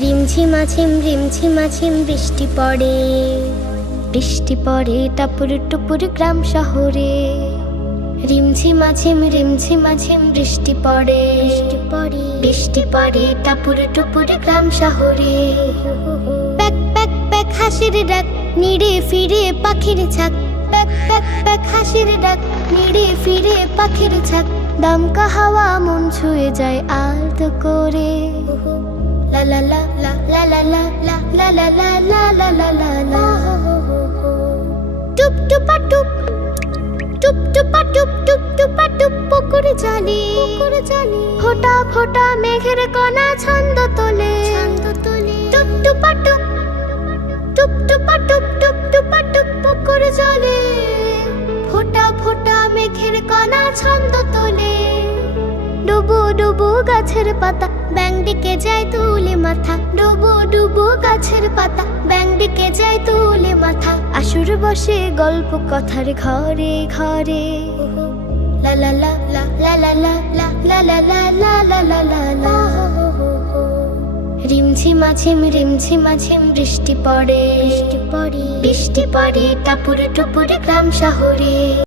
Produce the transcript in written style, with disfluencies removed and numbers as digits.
রিমঝিমাঝিম বৃষ্টি পড়ে, বৃষ্টি পড়ে টাপুর টুপুর গ্রাম শহরে। রিমঝিমাঝিম বৃষ্টি পড়ে, বৃষ্টি পড়ে টাপুর টুপুর গ্রাম শহরে। প্যাক প্যাক প্যাক হাসির ডাক, নিড়ে ফিরে পাখির ছাক। প্যাক প্যাক প্যাক হাসির ডাক, নিড়ে ফিরে পাখির ছাক। দমকা হাওয়া মন ছুঁয়ে যায় আলতো করে। লা লা লা লা লা লা লা লা লা লা লা লা লা লা লা। টুপ টুপা টুপ, টুপ টুপা টুপ, টুপ টুপা টুপ পুকুরে জালি। ফোঁটা ফোঁটা মেঘের কণা ছন্দ তোলে। টুপ টুপা টুপ, টুপ টুপা টুপ, টুপ টুপা টুপ পুকুরে জলে। ফোঁটা ফোঁটা মেঘের কণা ছন্দ তোলে। ডুবু ডুবু গাছের পাতা, ব্যাং ডেকে যায় তুলে মাথা। ডুবু ডুবু গাছের পাতা, ব্যাং ডেকে যায় তুলে মাথা। আসুর বসে গল্প কথার ঘরে ঘরে। লা লা লা লা লা লা লা লা লা লা লা লা লা লা লা। রিমঝিমাঝিম বৃষ্টি পড়ে, বৃষ্টি পড়ে টাপুর টুপুর গ্রাম শহরে।